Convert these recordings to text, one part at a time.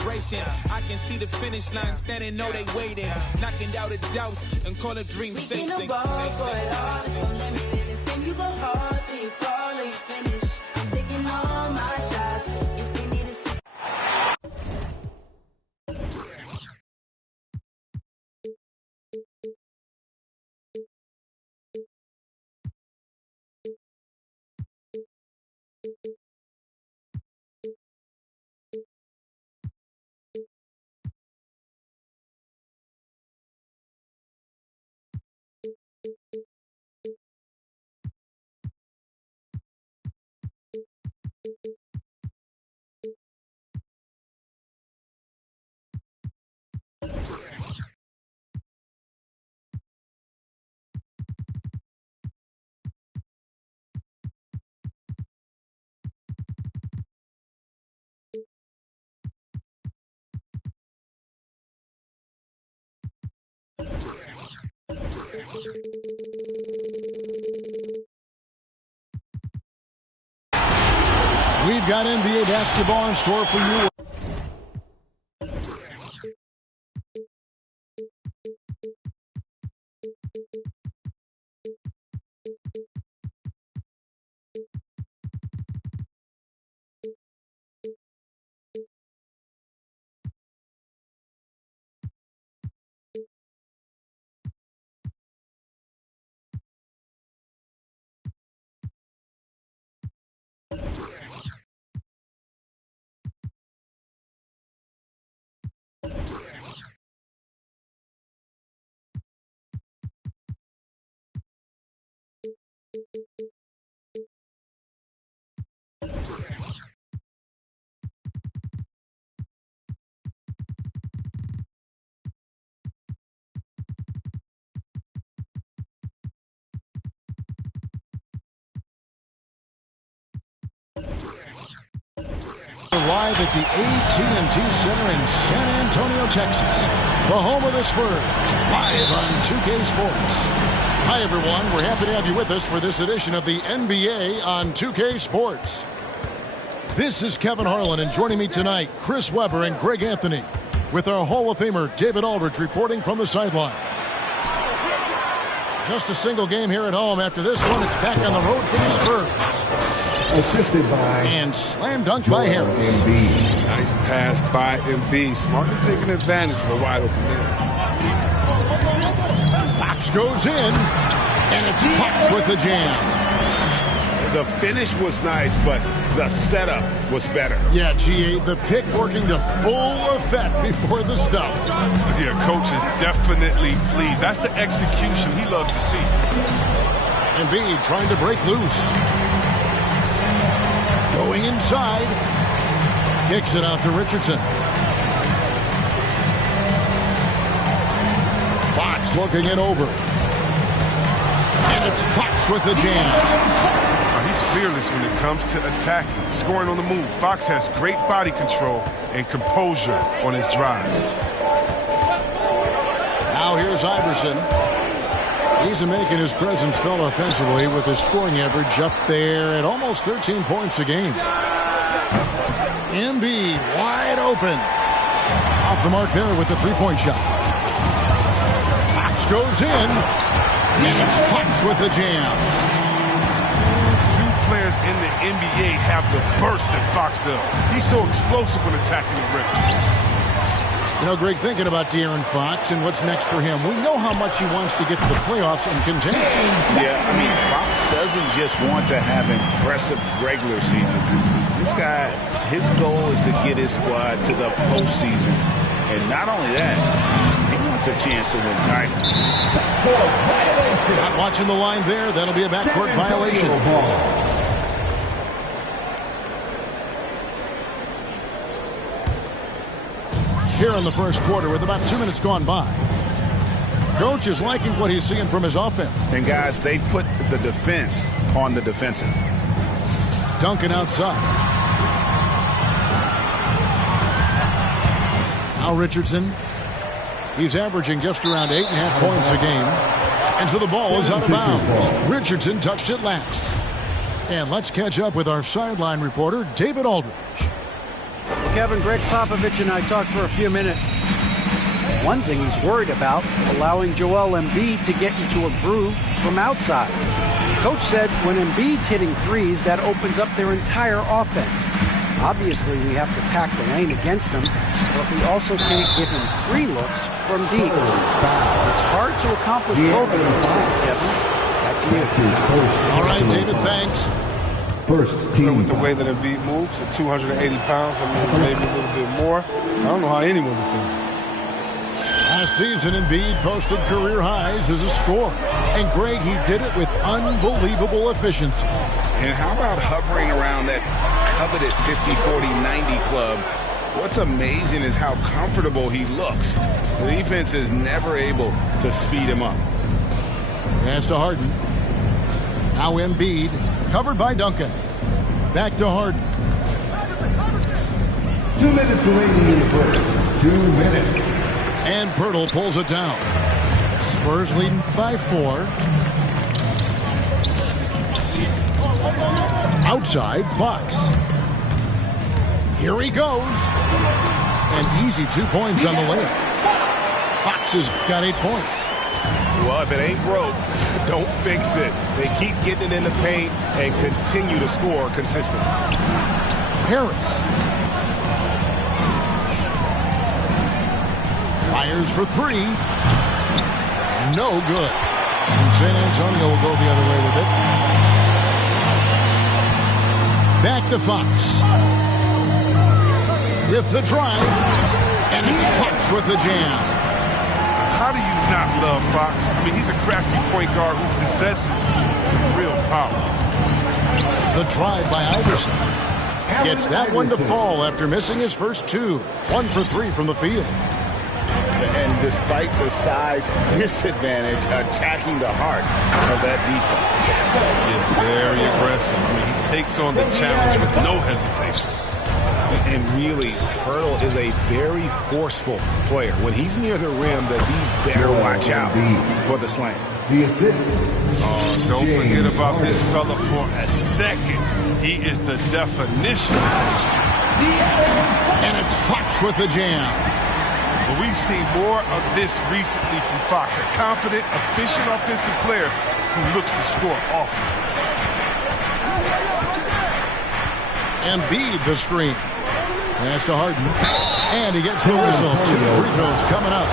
celebration. I can see the finish line, standing, know they waiting. Knocking out the doubts and call a dream chasing. We can ball for it all, there's no limit in this game. You go hard till you fall or you finish. I'm taking all my shots. If they need assist. We've got NBA basketball in store for you. Live at the AT&T Center in San Antonio, Texas, the home of the Spurs, live on 2K Sports. Hi, everyone. We're happy to have you with us for this edition of the NBA on 2K Sports. This is Kevin Harlan, and joining me tonight, Chris Webber and Greg Anthony, with our Hall of Famer David Aldridge reporting from the sideline. Just a single game here at home. After this one, it's back on the road for the Spurs. Assisted by and slam dunk by Harris. Embiid. Nice pass by Embiid. Smartly taking advantage of the wide open man. Fox goes in, and it's Fox with the jam. The finish was nice, but the setup was better. Yeah, G8, the pick working to full effect before the stuff. Yeah, coach is definitely pleased. That's the execution he loves to see. Embiid trying to break loose. Going inside. Kicks it out to Richardson. Fox looking it over. And it's Fox with the jam. He's fearless when it comes to attacking, scoring on the move. Fox has great body control and composure on his drives. Now here's Iverson. He's making his presence felt offensively with his scoring average up there at almost 13 points a game. Embiid wide open. Off the mark there with the three-point shot. Fox goes in. And it's Fox with the jam. Few players in the NBA have the burst that Fox does. He's so explosive when attacking the rim. You know, Greg, thinking about De'Aaron Fox and what's next for him, we know how much he wants to get to the playoffs and contend. Yeah, I mean, Fox doesn't just want to have impressive regular seasons. This guy, his goal is to get his squad to the postseason. And not only that, he wants a chance to win titles. Not watching the line there. That'll be a backcourt violation. Here in the first quarter with about 2 minutes gone by. Coach is liking what he's seeing from his offense. And guys, they put the defense on the defensive. Duncan outside. Now Richardson. He's averaging just around 8.5 points a game. And so the ball is out of bounds. Richardson touched it last. And let's catch up with our sideline reporter, David Aldridge. Kevin, Greg Popovich and I talked for a few minutes. One thing he's worried about, allowing Joel Embiid to get into a groove from outside. Coach said when Embiid's hitting threes, that opens up their entire offense. Obviously, we have to pack the lane against him, but we also can't give him free looks from deep. It's hard to accomplish both of those things, Kevin. Back to you. All right, David, thanks. First team. With the way that Embiid moves at 280 pounds, I mean, maybe a little bit more. I don't know how anyone defends him. Last season, Embiid posted career highs as a scorer. And Greg, he did it with unbelievable efficiency. And how about hovering around that coveted 50-40-90 club? What's amazing is how comfortable he looks. The defense is never able to speed him up. Pass to Harden. Now Embiid, covered by Duncan. Back to Harden. 2 minutes remaining in the first. 2 minutes. And Pirtle pulls it down. Spurs leading by 4. Outside, Fox. Here he goes. An easy 2 points on the layup. Fox has got 8 points. Well, if it ain't broke, don't fix it. They keep getting it in the paint and continue to score consistently. Harris. Fires for 3. No good. And San Antonio will go the other way with it. Back to Fox. With the drive. And it's Fox with the jam. How do you not love Fox? I mean, he's a crafty point guard who possesses some real power. The drive by Iverson. Gets that one to fall after missing his first 2. 1 for 3 from the field. And despite the size disadvantage, attacking the heart of that defense. Yeah, very aggressive. I mean, he takes on the challenge with no hesitation. And really, Pirtle is a very forceful player. When he's near the rim, the D better watch out for the slam. The assist. Oh, don't forget about this fella for a second. He is the definition. And it's Fox with the jam. But we've seen more of this recently from Fox. A confident, efficient offensive player who looks to score often. Embiid the screen. Pass to Harden. And he gets the whistle. 2 free throws coming up.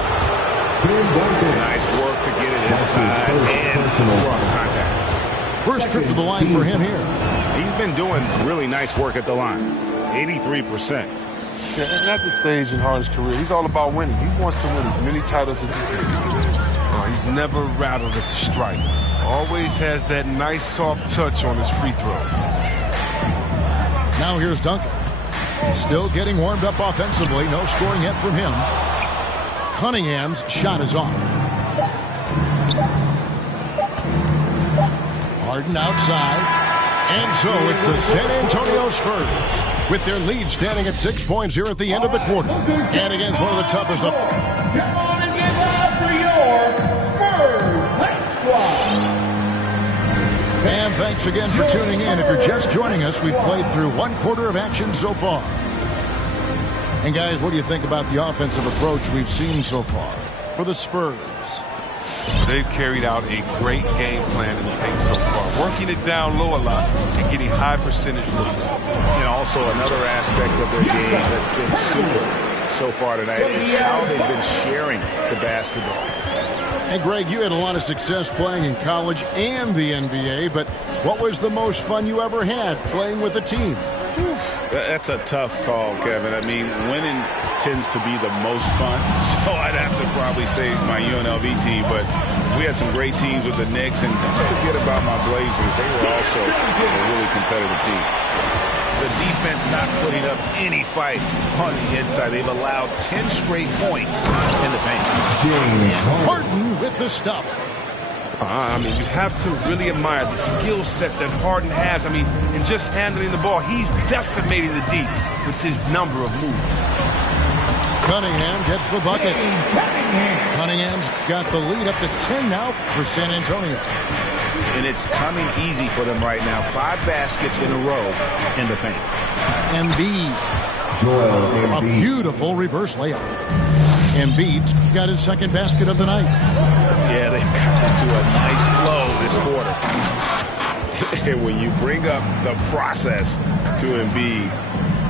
Nice work to get it inside and draw the contact. First trip to the line for him here. He's been doing really nice work at the line. 83%. Yeah, and at this stage in Harden's career, he's all about winning. He wants to win as many titles as he can. He's never rattled at the stripe. Always has that nice soft touch on his free throws. Now here's Duncan. Still getting warmed up offensively. No scoring yet from him. Cunningham's shot is off. Harden outside. And so it's the San Antonio Spurs with their lead standing at 6 points here at the end of the quarter. And against one of the toughest of... Come on and give it up for your Spurs Hype Squad. And thanks again for tuning in. If you're just joining us, we've played through 1 quarter of action so far. And guys, what do you think about the offensive approach we've seen so far for the Spurs? They've carried out a great game plan in the paint so far, working it down low a lot and getting high percentage looks. And also another aspect of their game that's been super so far tonight is how they've been sharing the basketball. And Greg, you had a lot of success playing in college and the NBA, but what was the most fun you ever had playing with a team? That's a tough call, Kevin. I mean, winning tends to be the most fun, so I'd have to probably say my UNLV team, but we had some great teams with the Knicks, and don't forget about my Blazers. They were also a really competitive team. The defense not putting up any fight on the inside. They've allowed 10 straight points in the paint. Harden with the stuff. I mean, you have to really admire the skill set that Harden has. I mean, in just handling the ball, he's decimating the D with his number of moves. Cunningham gets the bucket. Cunningham's got the lead up to 10 now for San Antonio. And it's coming easy for them right now. 5 baskets in a row in the paint. Embiid. A beautiful reverse layup. Embiid got his second basket of the night. Yeah, they've gotten into a nice flow this quarter. And when you bring up the process to Embiid,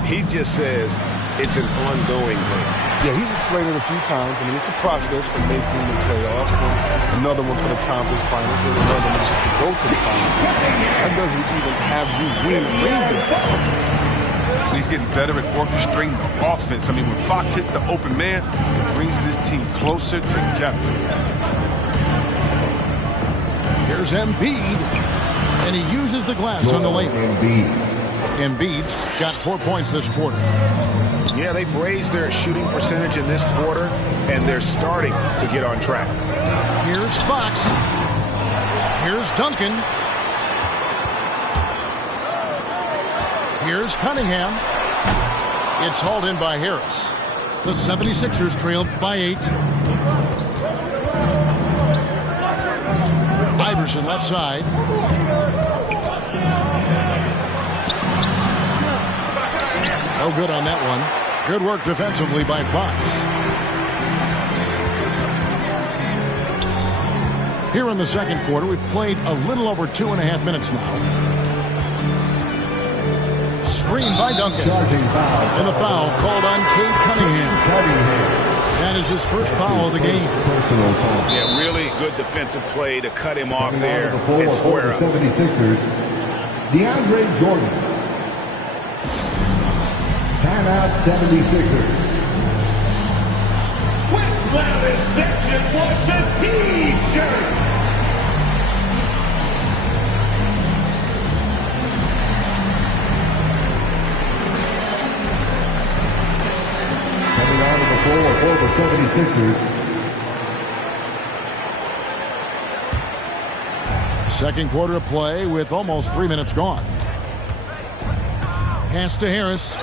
he just says it's an ongoing thing. Yeah, he's explained it a few times. I mean, it's a process for making the playoffs, then another one for the conference finals, then another one just to go to the finals. That doesn't even have you win a ring. He's getting better at orchestrating the offense. I mean, when Fox hits the open man, it brings this team closer together. Here's Embiid, and he uses the glass on the layup. Embiid's got 4 points this quarter. Yeah, they've raised their shooting percentage in this quarter, and they're starting to get on track. Here's Fox. Here's Duncan. Here's Cunningham. It's hauled in by Harris. The 76ers trail by 8. Iverson left side. No good on that one. Good work defensively by Fox. Here in the second quarter, we've played a little over 2.5 minutes now. Screen by Duncan. And the foul called on Cade Cunningham. That is his first foul of the game. Yeah, really good defensive play to cut him off there and square up. 76ers, DeAndre Jordan. Timeout 76ers. West Loudest section wants a T-shirt. Coming onto the floor for the 76ers. Second quarter of play with almost 3 minutes gone. Pass to Harris.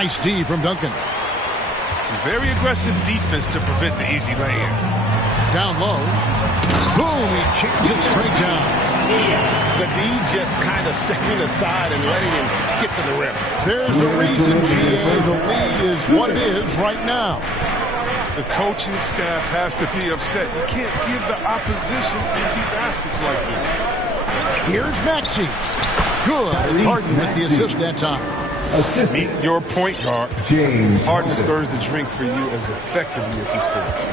Nice D from Duncan. Some very aggressive defense to prevent the easy lay-in. Down low. Boom, he jams it straight down. The D just kind of stepping aside and letting him get to the rim. There's a reason, GA. The lead is what it is right now. The coaching staff has to be upset. You can't give the opposition easy baskets like this. Here's Maxey. Good. It's Harden with the assist that time. Meet your point guard. James Harden stirs the drink for you as effectively as he scores.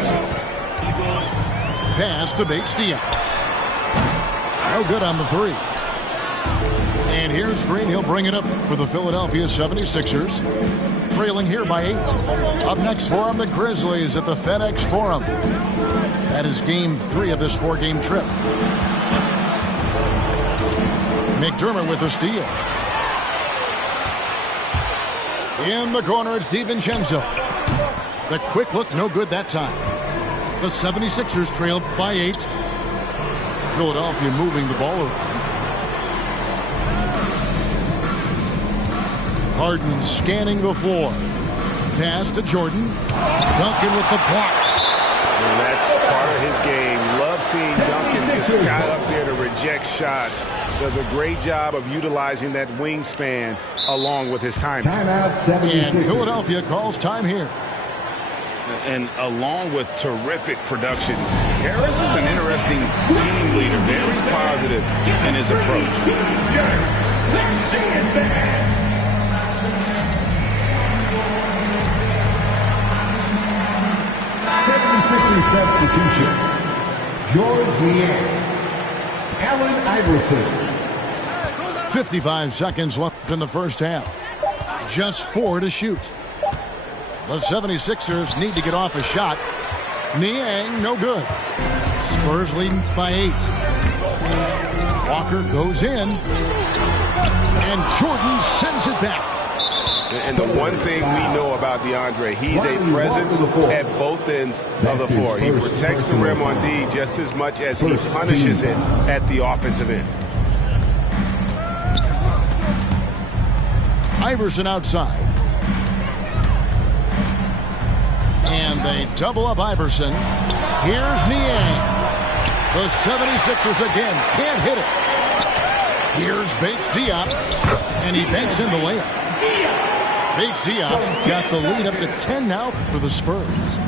Pass to Bates-Diop. No good on the three. And here's Green. He'll bring it up for the Philadelphia 76ers. Trailing here by 8. Up next for them, the Grizzlies at the FedEx Forum. That is game 3 of this 4-game trip. McDermott with the steal. In the corner, it's DiVincenzo. The quick look, no good that time. The 76ers trail by 8. Philadelphia moving the ball around. Harden scanning the floor. Pass to Jordan. Duncan with the block. And that's part of his game. Love seeing Duncan just sky up there to reject shots. Does a great job of utilizing that wingspan along with his time. Timeout 76. And Philadelphia calls time here. And along with terrific production, Harris is an interesting team leader. Very positive in his approach. 76ers substitution. George Niang. Allen Iverson. 55 seconds left in the first half. Just 4 to shoot. The 76ers need to get off a shot. Niang, no good. Spurs leading by 8. Walker goes in. And Jordan sends it back. And the one thing we know about DeAndre, he's a presence at both ends of the floor. He protects the rim on D just as much as he punishes it at the offensive end. Iverson outside. And they double up Iverson. Here's Niang. The 76ers again can't hit it. Here's Bates-Diop. And he banks in the layup. Bates Diop's got the lead up to 10 now for the Spurs.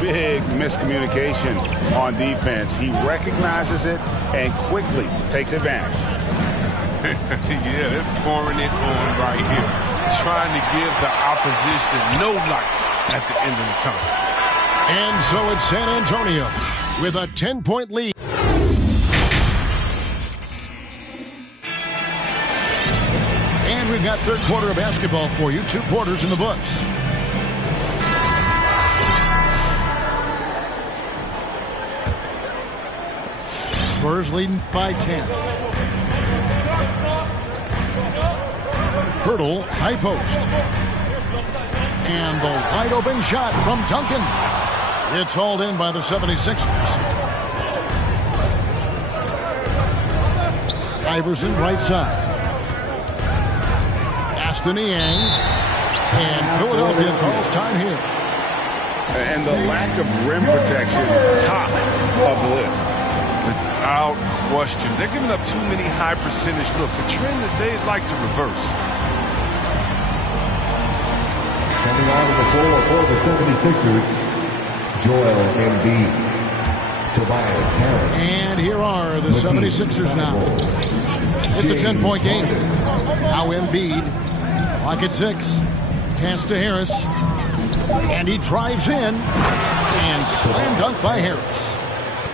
Big miscommunication on defense. He recognizes it and quickly takes advantage. Yeah, they're pouring it on right here, trying to give the opposition no light at the end of the tunnel. And so it's San Antonio with a 10-point lead. And we've got third quarter of basketball for you. 2 quarters in the books. Spurs leading by 10. Pirtle, high post. And the wide open shot from Duncan. It's hauled in by the 76ers. Iverson right side. Aston Niang. And Philadelphia calls time here. And the lack of rim protection, top of the list. Without question. They're giving up too many high percentage looks, a trend that they'd like to reverse. Coming out of the floor for the 76ers, Joel Embiid, Tobias Harris. And here are the 76ers now. It's a 10-point game. Now Embiid, clock at 6. Pass to Harris. And he drives in. And slam dunk by Harris.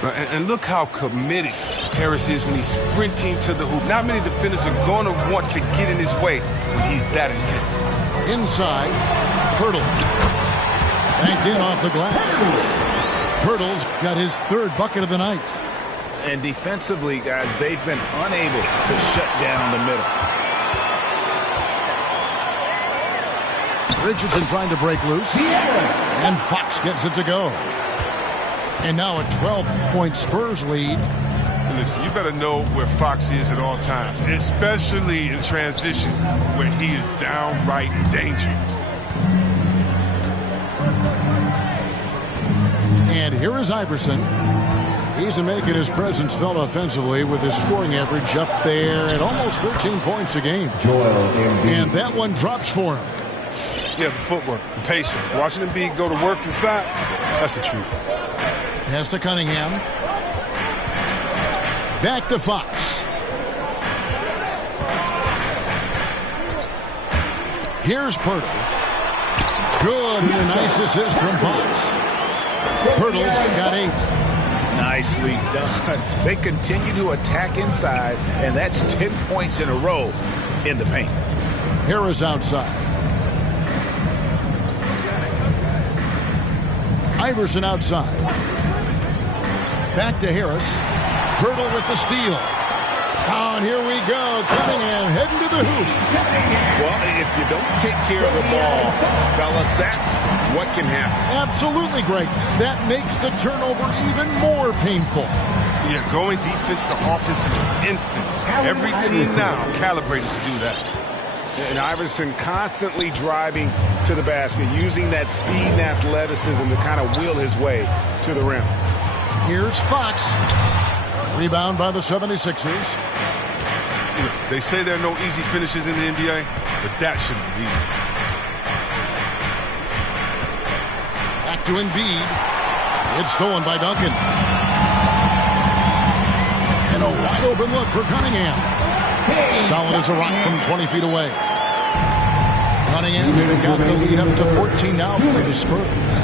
And look how committed Harris is when he's sprinting to the hoop. Not many defenders are going to want to get in his way when he's that intense. Inside, Pirtle. Banked in off the glass. Pirtle's got his 3rd bucket of the night. And defensively, guys, they've been unable to shut down the middle. Richardson trying to break loose. And Fox gets it to go. And now a 12-point Spurs lead. Listen, you better know where Fox is at all times, especially in transition, where he is downright dangerous. And here is Iverson. He's making his presence felt offensively with his scoring average up there at almost 13 points a game. Joel Embiid. And that one drops for him. Yeah, the footwork, the patience. Watching him go to work inside, that's the truth. Pass to Cunningham. Back to Fox. Here's Pirtle. Good, and a nice assist from Fox. Pirtle's got 8. Nicely done. They continue to attack inside, and that's 10 points in a row in the paint. Harris outside. Iverson outside. Back to Harris. Pirtle with the steal. Oh, and here we go. Cunningham heading to the hoop. Well, if you don't take care of the ball, fellas, that's what can happen. Absolutely, Greg. That makes the turnover even more painful. Yeah, going defense to offense in an instant. Every team now calibrated to do that. And Iverson constantly driving to the basket, using that speed and athleticism to kind of wheel his way to the rim. Here's Fox. Rebound by the 76ers. They say there are no easy finishes in the NBA, but that shouldn't be easy. Back to Embiid. It's stolen by Duncan. And a wide open look for Cunningham. Solid as a rock from 20 feet away. Cunningham's got the lead up to 14 now for the Spurs.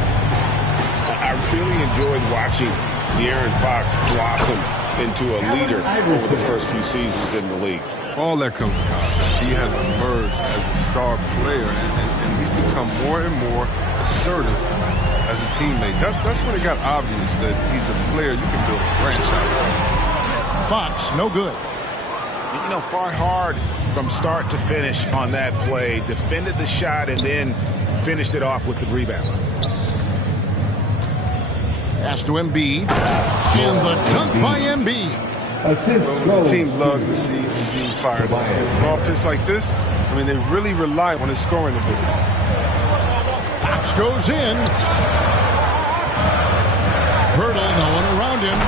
I really enjoyed watching De'Aaron Fox blossom into a leader over the first few seasons in the league. All that comes from college. He has emerged as a star player, and he's become more and more assertive as a teammate. That's when it got obvious that he's a player you can build a franchise around. Fox, no good. You know, fought hard from start to finish on that play, defended the shot, and then finished it off with the rebound. Pass to Embiid. And the dunk by Embiid. Assist The team loves to see Embiid fired up. An offense like this, I mean, they really rely on his scoring ability. Fox goes in. Pirtle, no one around him.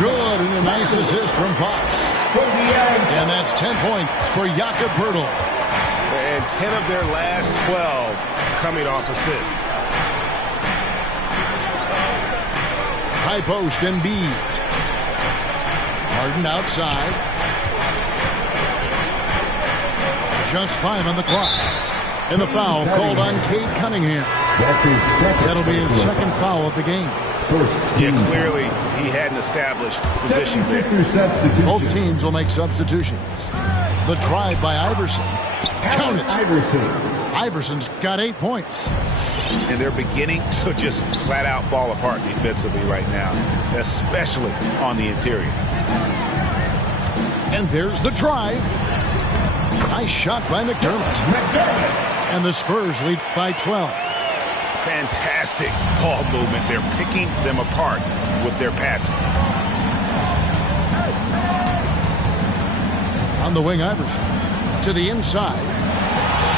Good, and a nice assist from Fox. And that's 10 points for Jakob Pirtle. And and 10 of their last 12 coming off assists. High post, Embiid. Harden outside. Just 5 on the clock. And the foul called on Cade Cunningham. That's his second. That'll be his second foul of the game. First Yeah, clearly he had an established position there. 76er substitution. Both teams will make substitutions. The drive by Iverson. Count it. Iverson's got 8 points. And they're beginning to just flat out fall apart defensively right now, especially on the interior. And there's the drive. Nice shot by McDermott. And the Spurs lead by 12. Fantastic ball movement. They're picking them apart with their passing. On the wing, Iverson. To the inside.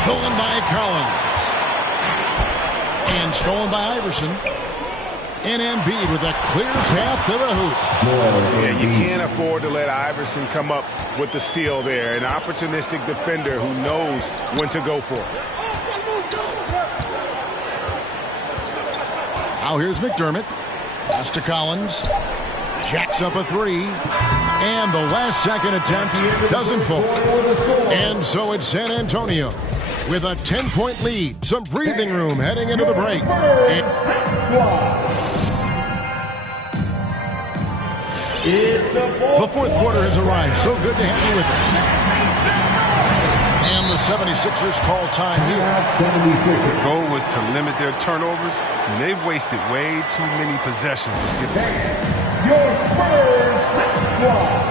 Stolen by Collins. And stolen by Iverson. And Embiid with a clear path to the hoop. Yeah, you can't afford to let Iverson come up with the steal there. An opportunistic defender who knows when to go for it. Now here's McDermott. Pass to Collins. Jacks up a 3. And the last second attempt doesn't fall. And so it's San Antonio with a 10-point lead. Some breathing room heading into the break. The fourth quarter has arrived. So good to have you with us. And the 76ers call time here. The goal was to limit their turnovers, and they've wasted way too many possessions to get away. Your Spurs squad.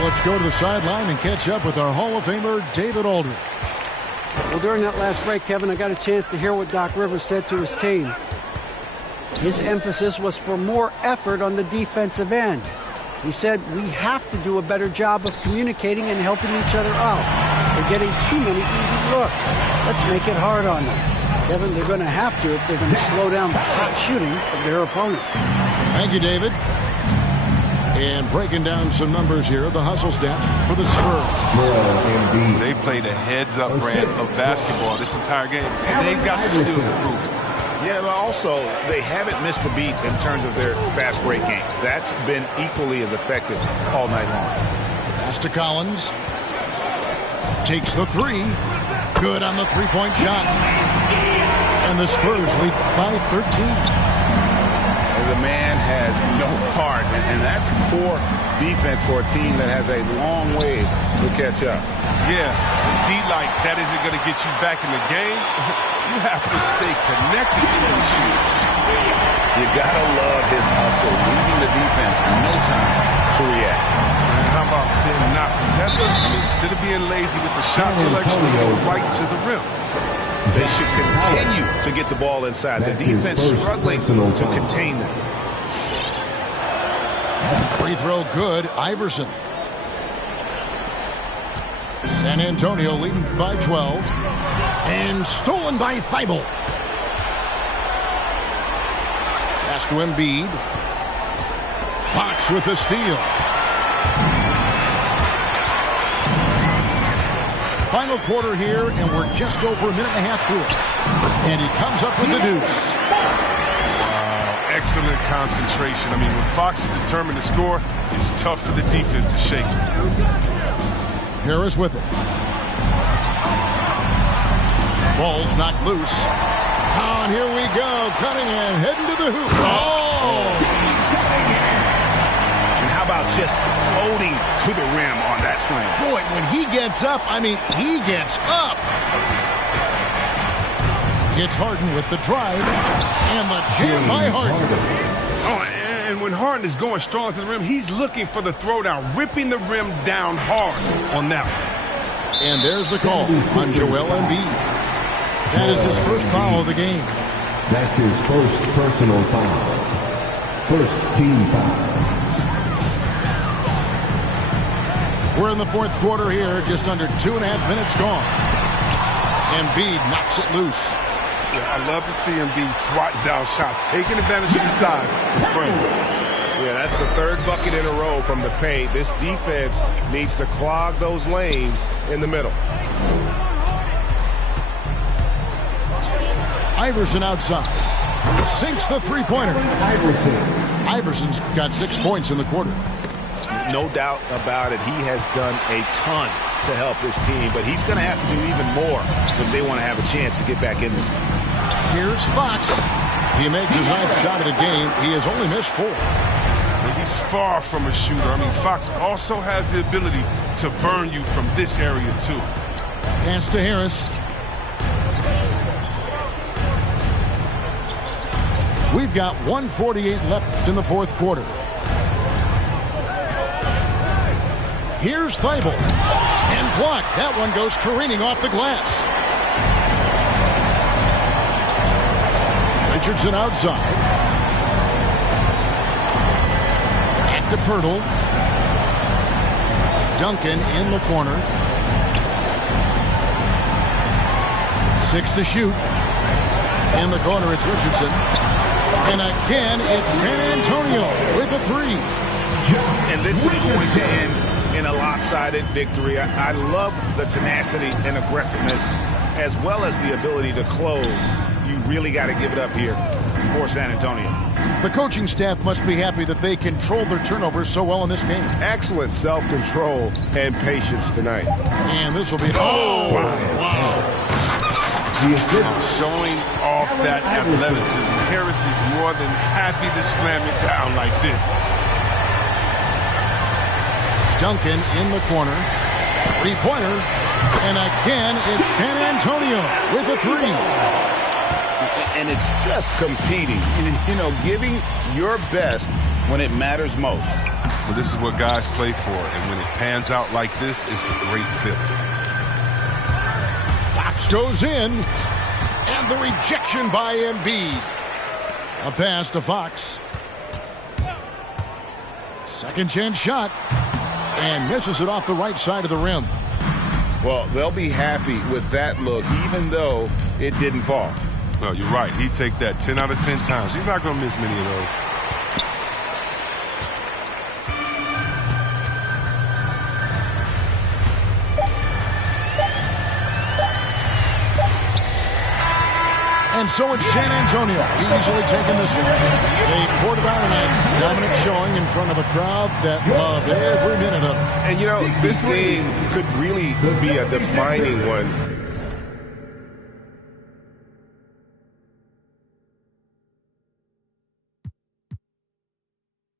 Let's go to the sideline and catch up with our Hall of Famer, David Aldridge. Well, during that last break, Kevin, I got a chance to hear what Doc Rivers said to his team. His emphasis was for more effort on the defensive end. He said, we have to do a better job of communicating and helping each other out. They're getting too many easy looks. Let's make it hard on them. Kevin, they're going to have to if they're going to slow down the hot shooting of their opponent. Thank you, David. And breaking down some numbers here, the hustle stats for the Spurs. They played a heads-up brand of basketball this entire game, and they've got to still improve it. Yeah, but also, they haven't missed a beat in terms of their fast break game. That's been equally as effective all night long. Pass to Collins. Takes the 3. Good on the three-point shot. And the Spurs lead by 13. The man has no heart, and that's poor defense for a team that has a long way to catch up. Yeah, D like that isn't going to get you back in the game. You have to stay connected to the shooters. You got to love his hustle, leaving the defense no time to react. And how about them not settling? I mean, instead of being lazy with the shot selection, they go right to the rim. They should continue to get the ball inside. The defense struggling to contain them. Free throw good. Iverson. San Antonio leading by 12. And stolen by Thibault. Pass to Embiid. Fox with the steal. Final quarter here, and we're just over a minute and a half through it. And he comes up with the deuce. Excellent concentration. I mean, when Fox is determined to score, it's tough for the defense to shake it. Harris with it. Ball's knocked loose. Oh, and here we go. Cunningham heading to the hoop. Oh! About just floating to the rim on that slam. Boy, when he gets up, I mean, he gets up. It's Harden with the drive and the jam by Harden. Oh, and when Harden is going strong to the rim, he's looking for the throwdown, ripping the rim down hard on that one. And there's the call on Joel Embiid. That is his first foul of the game. That's his first personal foul. First team foul. We're in the fourth quarter here, just under 2.5 minutes gone. Embiid knocks it loose. Yeah, I love to see Embiid swatting down shots, taking advantage of the size and frame. Yeah, that's the third bucket in a row from the paint. This defense needs to clog those lanes in the middle. Iverson outside. Sinks the three-pointer. Iverson's got 6 points in the quarter. No doubt about it. He has done a ton to help his team, but he's going to have to do even more if they want to have a chance to get back in this one. Here's Fox. He makes his 9th shot of the game. He has only missed 4. He's far from a shooter. I mean, Fox also has the ability to burn you from this area, too. Pass to Harris. We've got 1:48 left in the fourth quarter. Here's Thibault. And blocked. That one goes careening off the glass. Richardson outside. Back to Pirtle. Duncan in the corner. 6 to shoot. In the corner, it's Richardson. And again, it's San Antonio with a 3. And this is going to end in a lopsided victory. I love the tenacity and aggressiveness as well as the ability to close. You really got to give it up here for San Antonio. The coaching staff must be happy that they controlled their turnovers so well in this game. Excellent self-control and patience tonight. And this will be... Showing off that athleticism. Harris is more than happy to slam it down like this. Duncan in the corner. 3-pointer. And again, it's San Antonio with a 3. And it's just competing. You know, giving your best when it matters most. Well, this is what guys play for. And when it pans out like this, it's a great feeling. Fox goes in. And the rejection by Embiid. A pass to Fox. Second chance shot. And misses it off the right side of the rim. Well, they'll be happy with that look, even though it didn't fall. No, you're right. He'd take that 10 out of 10 times. He's not going to miss many of those. And so it's San Antonio easily taking this one. They poured it out in a dominant showing in front of a crowd that loved every minute of it. And, you know, this game could really be a defining one